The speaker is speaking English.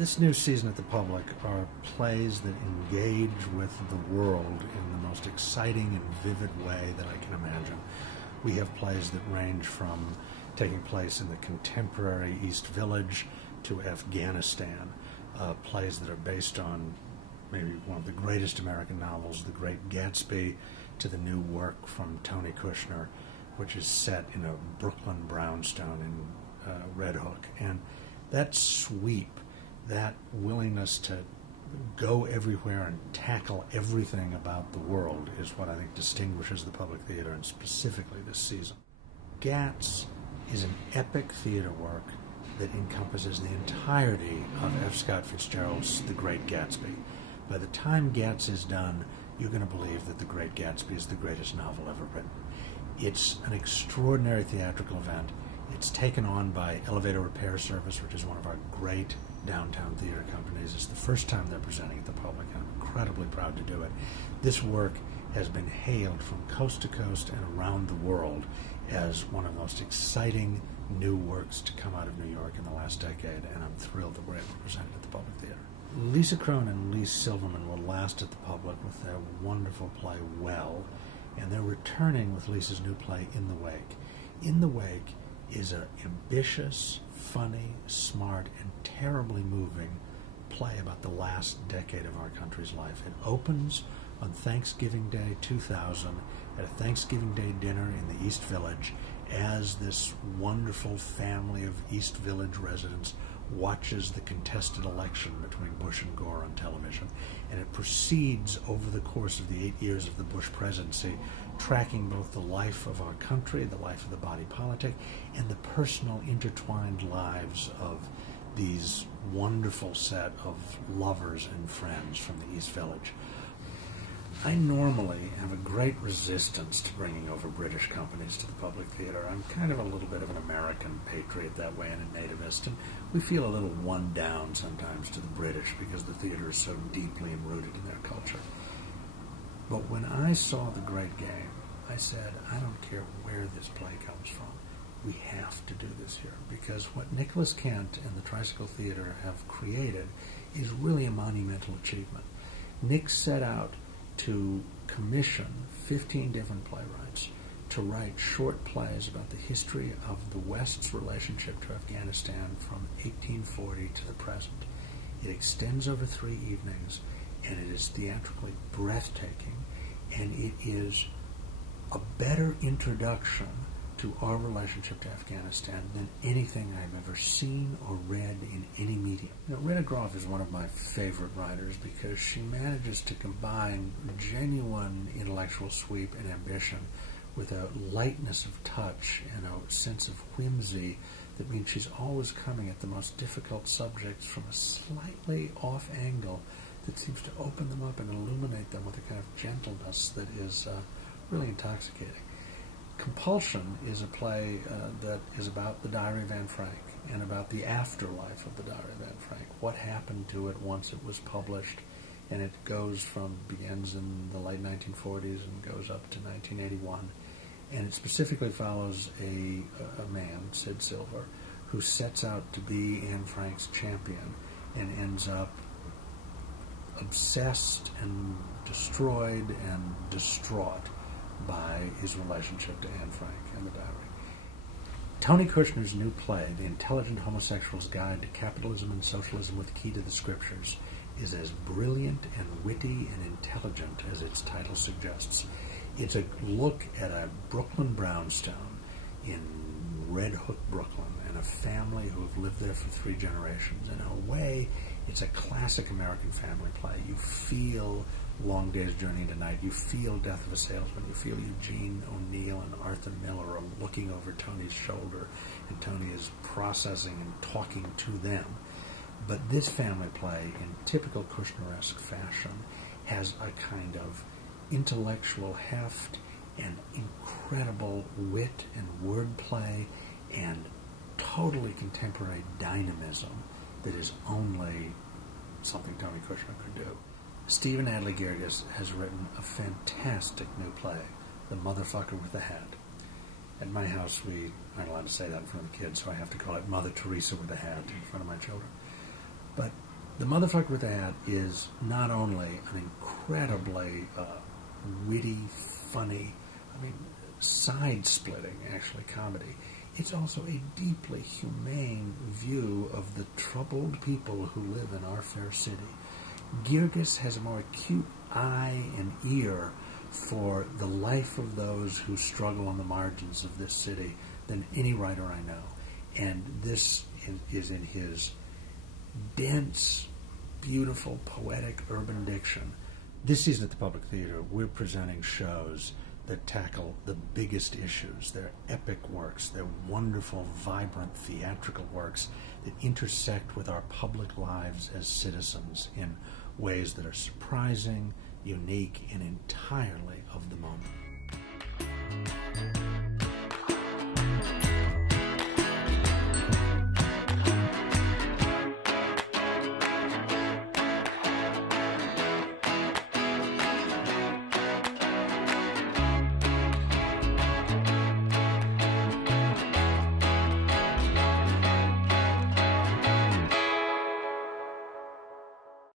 This new season at the Public are plays that engage with the world in the most exciting and vivid way that I can imagine. We have plays that range from taking place in the contemporary East Village to Afghanistan, plays that are based on maybe one of the greatest American novels, The Great Gatsby, to the new work from Tony Kushner, which is set in a Brooklyn brownstone in Red Hook. And that sweep, that willingness to go everywhere and tackle everything about the world is what I think distinguishes the Public Theater, and specifically this season. GATZ is an epic theater work that encompasses the entirety of F. Scott Fitzgerald's The Great Gatsby. By the time GATZ is done, you're going to believe that The Great Gatsby is the greatest novel ever written. It's an extraordinary theatrical event. It's taken on by Elevator Repair Service, which is one of our great downtown theater companies. It's the first time they're presenting at the Public, and I'm incredibly proud to do it. This work has been hailed from coast to coast and around the world as one of the most exciting new works to come out of New York in the last decade, and I'm thrilled that we're able to present it at the Public Theater. Lisa Kron and Leigh Silverman will last at the Public with their wonderful play Well, and they're returning with Lisa's new play In the Wake. In the Wake is an ambitious, funny, smart, and terribly moving play about the last decade of our country's life. It opens on Thanksgiving Day 2000 at a Thanksgiving Day dinner in the East Village as this wonderful family of East Village residents watches the contested election between Bush and Gore on television. And it proceeds over the course of the 8 years of the Bush presidency, tracking both the life of our country, the life of the body politic, and the personal intertwined lives of these wonderful set of lovers and friends from the East Village. I normally have a great resistance to bringing over British companies to the Public Theater. I'm kind of a little bit of an American patriot that way and a nativist, and we feel a little one down sometimes to the British because the theater is so deeply rooted in their culture. But when I saw The Great Game, I said, I don't care where this play comes from. We have to do this here, because what Nicolas and the Tricycle Theater have created is really a monumental achievement. Nick set out to commission 15 different playwrights to write short plays about the history of the West's relationship to Afghanistan from 1840 to the present. It extends over 3 evenings, and it is theatrically breathtaking, and it is a better introduction to our relationship to Afghanistan than anything I've ever seen or read in any medium. You know, Rinne Groff is one of my favorite writers because she manages to combine genuine intellectual sweep and ambition with a lightness of touch and a sense of whimsy that means she's always coming at the most difficult subjects from a slightly off angle that seems to open them up and illuminate them with a kind of gentleness that is really intoxicating. Compulsion is a play that is about the Diary of Anne Frank and about the afterlife of the Diary of Anne Frank. What happened to it once it was published, and it begins in the late 1940s and goes up to 1981. And it specifically follows a man, Sid Silver, who sets out to be Anne Frank's champion and ends up obsessed and destroyed and distraught by his relationship to Anne Frank and the Diary. Tony Kushner's new play, The Intelligent Homosexual's Guide to Capitalism and Socialism with Key to the Scriptures, is as brilliant and witty and intelligent as its title suggests. It's a look at a Brooklyn brownstone in Red Hook, Brooklyn, and a family who have lived there for 3 generations. And in a way, it's a classic American family play. You feel Long Day's Journey into Night. You feel Death of a Salesman. You feel Eugene O'Neill and Arthur Miller are looking over Tony's shoulder, and Tony is processing and talking to them. But this family play, in typical Kushner-esque fashion, has a kind of intellectual heft and incredible wit and wordplay and totally contemporary dynamism that is only something Tony Kushner could do. Stephen Adly Guirgis has written a fantastic new play, The Motherfucker with the Hat. At my house, we aren't allowed to say that in front of the kids, so I have to call it Mother Teresa with a Hat in front of my children. But The Motherfucker with the Hat is not only an incredibly witty, funny, side-splitting, actually, comedy, it's also a deeply humane view of the troubled people who live in our fair city. Girgis has a more acute eye and ear for the life of those who struggle on the margins of this city than any writer I know. And this is in his dense, beautiful, poetic urban diction. This season at the Public Theater, we're presenting shows that tackle the biggest issues. They're epic works. They're wonderful, vibrant, theatrical works that intersect with our public lives as citizens in ways that are surprising, unique, and entirely of the moment.